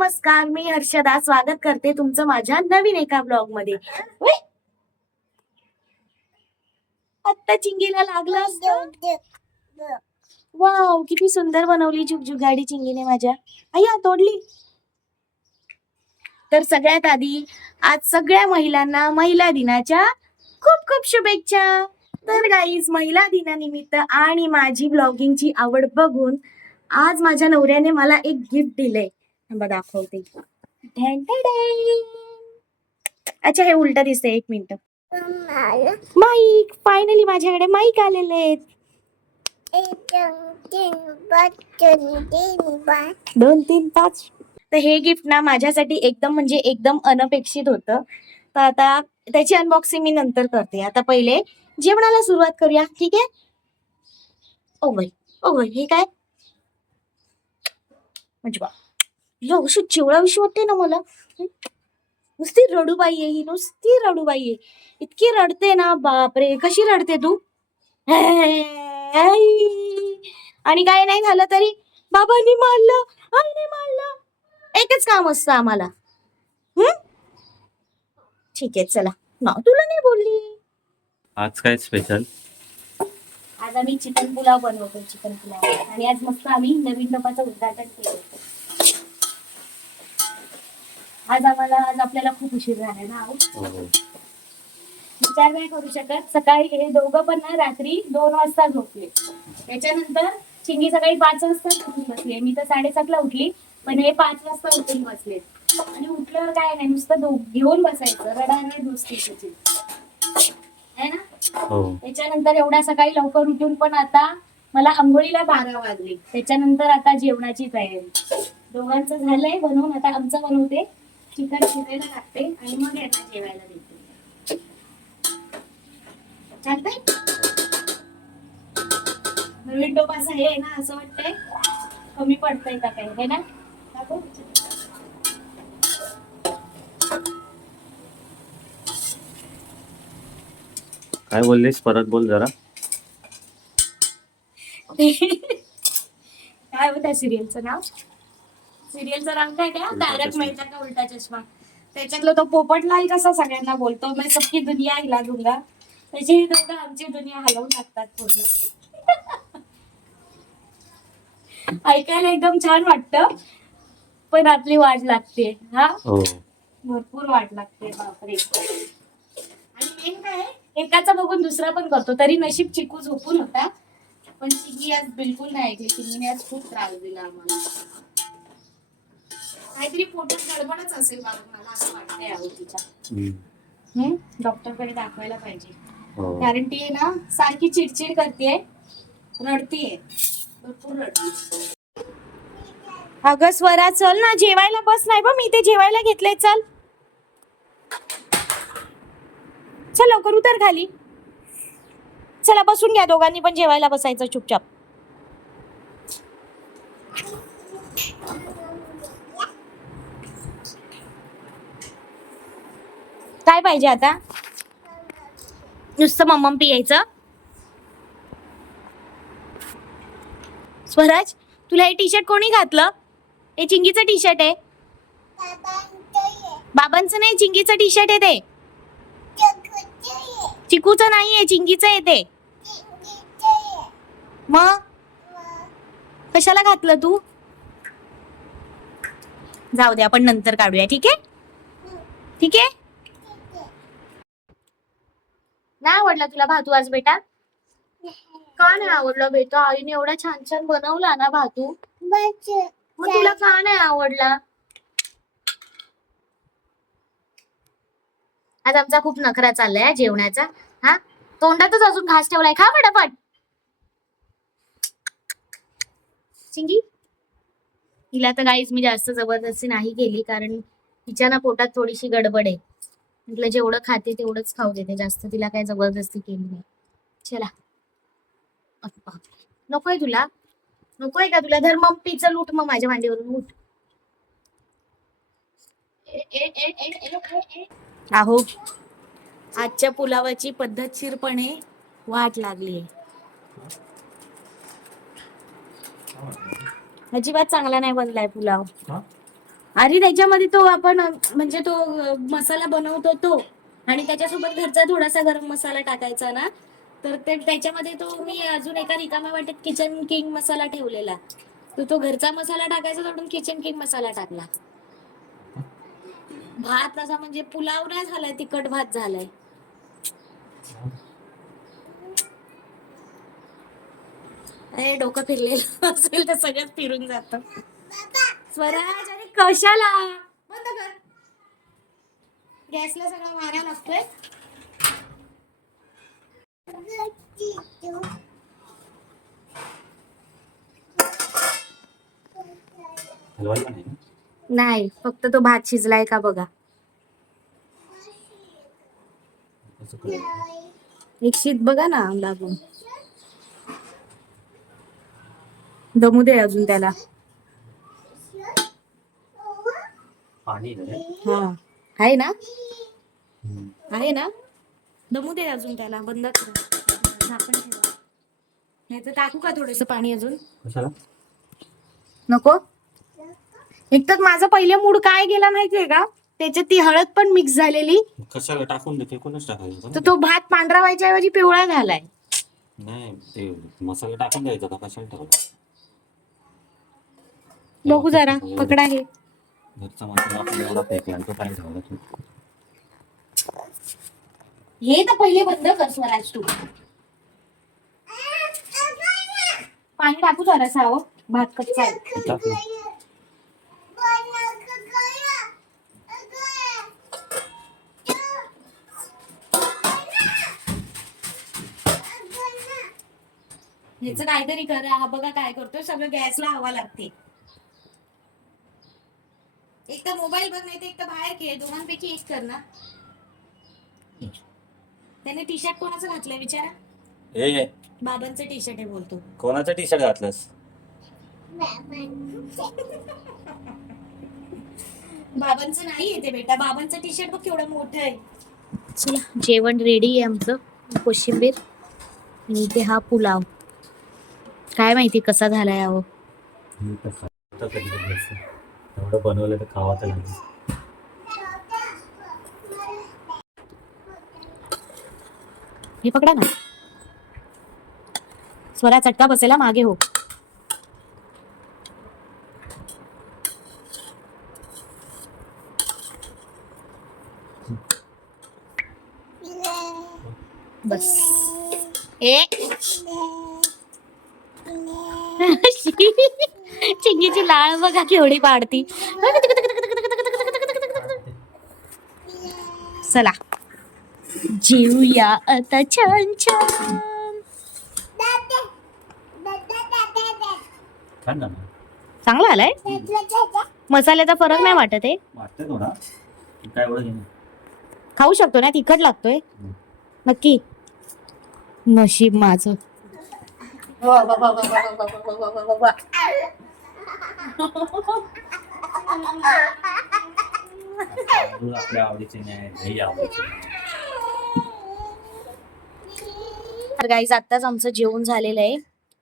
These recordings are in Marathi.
नमस्कार, मी हर्षदा स्वागत करते तुमचं माझ्या नवीन एका ब्लॉग मध्ये. उई, आत्ता चिंगीला लागलं असतं. वाव, किती सुंदर बनवली झुकझुक गाडी चिंगीने माझ्या. अय्या तोडली. तर सगळ्यात आधी आज सगळ्या महिलांना महिला दिनाच्या खूप खूप शुभेच्छा. तर गाईज, महिला दिनानिमित्त आणि माझी ब्लॉगिंगची आवड बघून आज माझ्या नवऱ्याने मला एक गिफ्ट दिलंय. थांबा दाखवते. ढॅन ढॅन ढॅन. अच्छा, हे उलट दिसतंय. एक मिनिट. माईक, फायनली माझ्याकडे माईक आलेले आहेत. 2 3 5. तर हे गिफ्ट ना माझ्यासाठी एकदम म्हणजे एकदम अनपेक्षित होतं. तर आता त्याची अनबॉक्सिंग मी नंतर करते. आता पहिले जेवणाला सुरुवात करूया, ठीक आहे? ओ बाई, हे काय म्हणजे अशी चिवळाविषयी वाटते ना मला. नुसती रडूबाई आहे ही, नुसती रडूबाई आहे. इतकी रडते ना, बापरे. कशी रडते तू. आणि काय नाही झालं तरी बाबांनी मारलं, आईने मारलं. एकच काम असतं आम्हाला. ठीक आहे, चला ना, तुला नाही बोलली. आज काय स्पेशल? आज आम्ही चिकन पुलाव बनवतो. चिकन पुलाव. आणि आज मस्त आम्ही नवीन डब्याचं उद्घाटन केलं. आज आपल्याला खूप उशीर झाला ना. विचार नाही करू शकत. सकाळी हे दोघं पण ना रात्री 2 वाजता झोपले. त्याच्यानंतर चिंगी सकाळी 5 वाजता उठून बसले. मी तर 7:30 ला उठली, पण हे 5 वाजता उठून बसले. आणि उठल्यावर काय नाही, नुसतं घेऊन बसायचं. रडायला नाही दोस्ती त्याची आहे ना. त्याच्यानंतर एवढ्या सकाळी लवकर उठून पण आता मला आंघोळीला 12 वाजले. त्याच्यानंतर आता जेवणाची तयारी. दोघांचं झालंय बनवून, आता आमचं बनवते. चिकन शिजायला टाकते आणि मग यांना जेवायला देते. चालतंय. नवीन टोप असं हे ना, असं वाटतंय कमी पडतंय का काही, हे ना. काय बोललीस? परत बोल जरा. काय होतं सिरियलचं नाव? सिरियलचं नाव काय काय? तारक मेहता का उलटा चष्मा. त्याच्यातलं तो पोपटलाल कसा सगळ्यांना बोलतो, मैं सबकी दुनिया हिला दूंगा. त्याची दोघं आमची दुनिया हलवून टाकतात पूर्ण. ऐकायला एकदम छान वाटतं, पण आपली वाट लागते. हा, भरपूर वाट लागते, बापरे. आणि मेन काय, एकाचा बघून दुसरा पण करतो. तरी नशीब चिकू झोपून होता, पण चिकी आज बिलकुल नाही ऐकली. चिकीने आज खूप त्रास दिला आम्हाला. काहीतरी पोटात गडबडच असेल बाबा, मला असं वाटतंय यावं तिच्या. डॉक्टरकडे दाखवायला पाहिजे. कारण ती ना सारखी चिडचिड करते, रडतीये, भरपूर रडते. अगं स्वरा, चल ना जेवायला बस. नाही बा, मी ते जेवायला घेतलंय. चल चल लवकर उतर खाली. चला बसून घ्या, दोघांनी पण जेवायला बसायचं चुपचाप. काय पाहिजे आता? नुसतं मम्मम पियायचं. स्वराज, तुला हे टी शर्ट कोणी घातलं? हे चिंगीचं टी शर्ट आहे. बाबांचं नाही, चिंगीचं टी शर्ट आहे ते. चिकूचं नाहीये, चिंगीचं आहे ते. मग कशाला घातलं तू? जाऊ दे, आपण नंतर काढूया. ठीक आहे, ठीक आहे. नाही आवडला तुला भातू आज बेटा? का नाही आवडलं बेटा? आईने एवढा छान छान बनवला ना भातू, मग तुला का नाही आवडला? आज आमचा खूप नखरा चाललाय जेवणाचा. हा, तोंडातच अजून घास ठेवलाय. खा फटाफट. चिंगी, हिला तर गाईस मी जास्त जबरदस्ती नाही केली, कारण तिच्या ना पोटात थोडीशी गडबड आहे. म्हटलं जेवढं खाते तेवढंच खाऊ देते, जास्त तिला काही जबरदस्ती केली नाही. चला. नकोय तुला? नकोय का तुला? धर मग पिझ्झा लूट, मग माझ्या मांडीवरून उठ. आहो, आजच्या पुलावाची पद्धतशीरपणे वाट लागली. अजिबात चांगला नाही बनलाय पुलाव. अरे त्याच्यामध्ये तो आपण म्हणजे तो मसाला बनवतो तो, आणि त्याच्यासोबत घरचा थोडासा गरम मसाला टाकायचा ना, तर ते त्याच्यामध्ये तो मी अजून एका रिकाम्या वाटेत किचन किंग मसाला ठेवलेला, तर तो घरचा मसाला टाकायचा सोडून किचन किंग मसाला टाकला. भात असा म्हणजे पुलाव नाही झालाय, तिखट भात झालाय. अरे डोकं फिरलेलं असेल तर सगळंच फिरून जात. स्वराज अरे कशाला बंद कर, गॅसला सगळा वारा लागतोय. हलवायला नाही ना? नाही, फक्त तो भात शिजलाय का बघा. कसं कळलं? एक शीत बघा ना लागून. दमू दे अजून त्याला. पाणी आहे रे. हा आहे ना, हम्म. आहे ना. दमू दे अजून त्याला, बंद कर, झाकण ठेवा. नाही तर टाकू का थोडस पाणी अजून? कशाला? नको. एक तर माझा पहिले मूड काय गेला माहितीये का, त्याच्यात ती हळद पण मिक्स झालेली, कशाला टाकून दे, फेकूनच टाकायचं तर ना. तो भात पांढरा व्हायच्या ऐवजी पिवळा झालाय. नाही ते मसाला टाकून द्यायचा का, कशाला ठेवला? बघू जरा, पकडा हे. घरचा मसाला आपण एवढा फेकला आणि तो काय ठेवला तू? हे तर पहिले बंद कर स्वराज तू. पाणी टाकू जरासा, हो भात कच्चा आहे. टाक ना. ह्याचं काहीतरी करा. हा बघा काय करतोय, सगळं गॅसला हवा लागते. एक तर मोबाईल बघ, नाही तर एक तर बाहेर खेळ, दोघांपैकी एक कर ना. त्याने टी शर्ट कोणाचं घातलंय विचारा. ए बाबांचं टी शर्ट आहे बोलतो. कोणाचा टी शर्ट घातलास? बाबांचं नाही येते बेटा, बाबांचं टी शर्ट बघ केवढं मोठं आहे. चला जेवण रेडी आहे आमचं. कोशिंबीर आणि इथे हा पुलाव. काय माहिती कसा झालाय अहो. एवढं बनवलं तर खावा तर लागेल. हे पकडा ना, स्वरा चटका बसेला मागे हो. बस ए चिंगीची लाळ बघा केवढी पाडती. चला जेऊया आता छान छान. छान ना. चांगला आलाय, मसाल्याचा फरक नाही वाटत आहे. वाटतं थोडा. काय एवढं घेणं? खाऊ शकतो ना, तिखट लागतोय नक्की. नशीब माझं. आपल्या आवडीचे नाही, नाही आवडीचे. तर गाईज आत्ताच आमचं जेवण झालेलं आहे.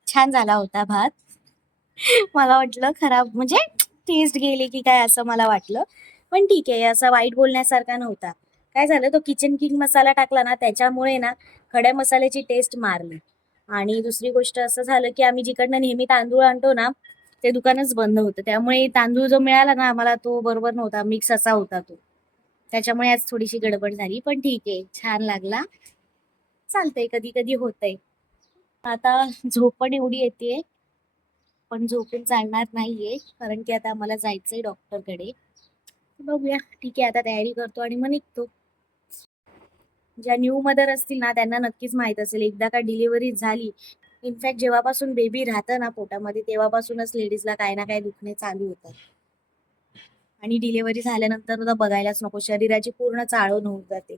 छान झाला होता भात. मला वाटलं खराब म्हणजे टेस्ट गेली की काय असं मला वाटलं, पण ठीक आहे, असं वाईट बोलण्यासारखा नव्हता. काय झालं, तो किचन किंग मसाला टाकला ना, त्याच्यामुळे ना खड्या मसाल्याची टेस्ट मारली. आणि दुसरी गोष्ट असं झालं की आम्ही जिकडनं नेहमी तांदूळ आणतो ना, ते दुकानच बंद होतं, त्यामुळे तांदूळ जो मिळाला ना आम्हाला तो बरोबर नव्हता, मिक्स असा होता तो. त्याच्यामुळे आज थोडीशी गडबड झाली, पण ठीक आहे, छान लागला. चालतंय, कधी कधी होतंय. आता झोप पण एवढी येते, पण झोपून चालणार नाहीये, कारण की आता आम्हाला जायचंय डॉक्टरकडे. बघूया, ठीक आहे, आता तयारी करतो आणि मग निघतो. ज्या न्यू मदर असतील ना त्यांना नक्कीच माहित असेल, एकदा का डिलिव्हरी झाली, इनफॅक्ट जेव्हापासून बेबी राहतं ना पोटामध्ये तेव्हापासूनच लेडीजला काही ना काही दुखणे चालू होतात. आणि डिलिव्हरी झाल्यानंतर तर बघायलाच नको, शरीराची पूर्ण चाळवण होऊन जाते.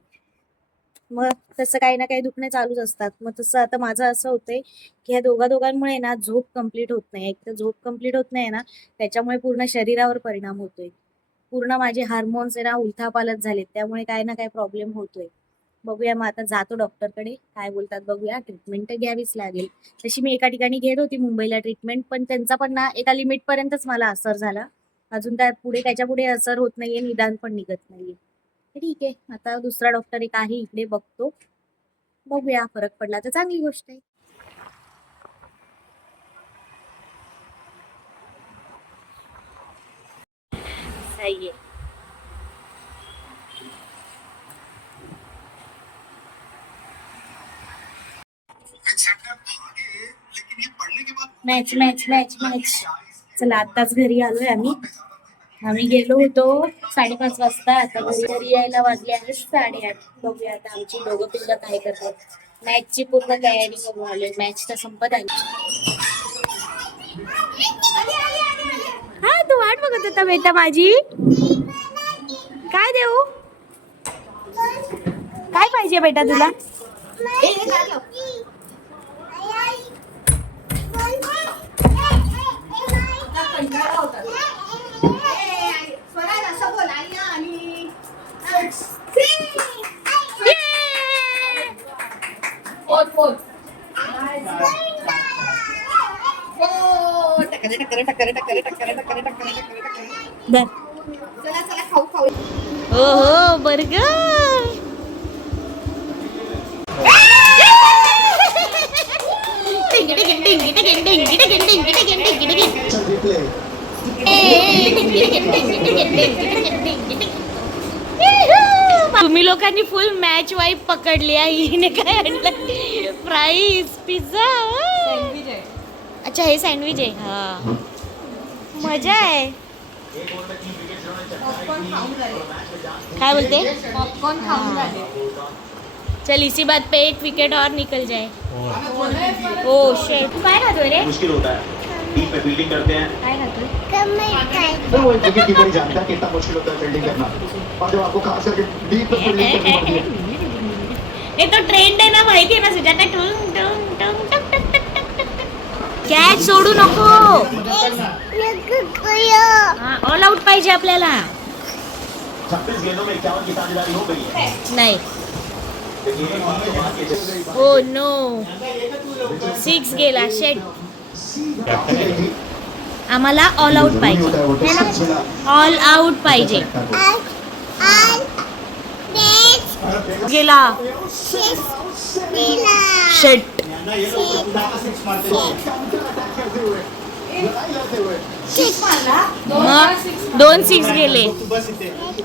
मग तसं काही ना काही दुखणे चालूच असतात. मग तसं आता माझं असं होतंय की ह्या दोघांमुळे ना झोप कंप्लीट होत नाही. एक तर झोप कंप्लीट होत नाही ना, त्याच्यामुळे पूर्ण शरीरावर परिणाम होतोय. पूर्ण माझे हार्मोन्स आहे ना उलथापालथ झालेत, त्यामुळे काही ना काही प्रॉब्लेम होतोय. बघूया, मग आता जातो डॉक्टरकडे, काय बोलतात बघूया. ट्रीटमेंट तर घ्यावीच लागेल. तशी मी एका ठिकाणी घेत होती मुंबईला ट्रीटमेंट, पण त्यांचा पण ना एका लिमिट पर्यंतच मला असर झाला. अजून काय पुढे त्याच्या पुढे असर होत नाहीये, निदान पण निघत नाहीये. ठीक आहे, आता दुसरा डॉक्टर एक आहे इकडे, बघतो. बघूया, फरक पडला तर चांगली गोष्ट आहे. सही आहे. Match match match match. चला, आताच घरी आलोय आम्ही गेलो होतो 5:30 वाजता. आता घरी यायला वाजले आहे 8:30. बघूया आता आमची दोघं पिल्लं काय करतात. मॅचची पूर्ण तयारी करून आलोय. मॅच तर संपत आली. हा, तू वाट बघत होता बेटा माझी. काय देऊ? काय पाहिजे बेटा तुला? हो हो, बर्गर. तुम्ही लोकांनी फुल मॅच वाईफ पकडली आहे. हिने काय आणलं? Fries, pizza. अच्छा, हे सँडविच आहे. हा, मजा आहे. काय बोलते? पॉपकॉर्न खाऊन झाले. चल, इसी बात पे एक विकेट और निकल जाए. ओ शेट, तू काय खातोय रे? मुश्किल होता है टीम में फील्डिंग करते हैं काय खातोय? तो वो विकेट कीपर ही जानता है कितना मुश्किल होता है फील्डिंग करना और जब आपको खास करके डीप में फील्डिंग करनी पड़ती है. हे तो ट्रेंड आहे ना, माहिती आहे ना सुजाता. टुंग टुंग टुंग टक टक टक टक टक टक. कॅच सोडू नको. ऑल आउट पाहिजे आपल्याला. 26 गेंदों में 51 की साझेदारी हो गई है. नाही. ओ नो, 6 गेला. शेट. आम्हाला ऑल आउट पाहिजे. ऑल आउट पाहिजे. गेला. शेट. मग 2 6 गेले.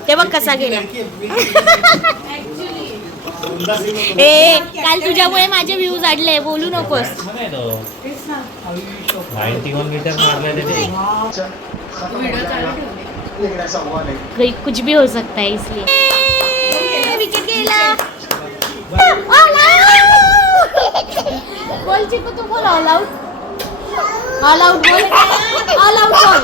ते बघ कसा गेला. ए, काल तुझ्यामुळे माझे व्ह्यूज आडले. बोलू नकोस. 91 मीटर मारले ते. कुछ भी हो सकता है इसलिए. विकेट गेला. बोल चिकू, तू बोल ऑल आउट. ऑल आउट बोल. ऑल आउट बोल.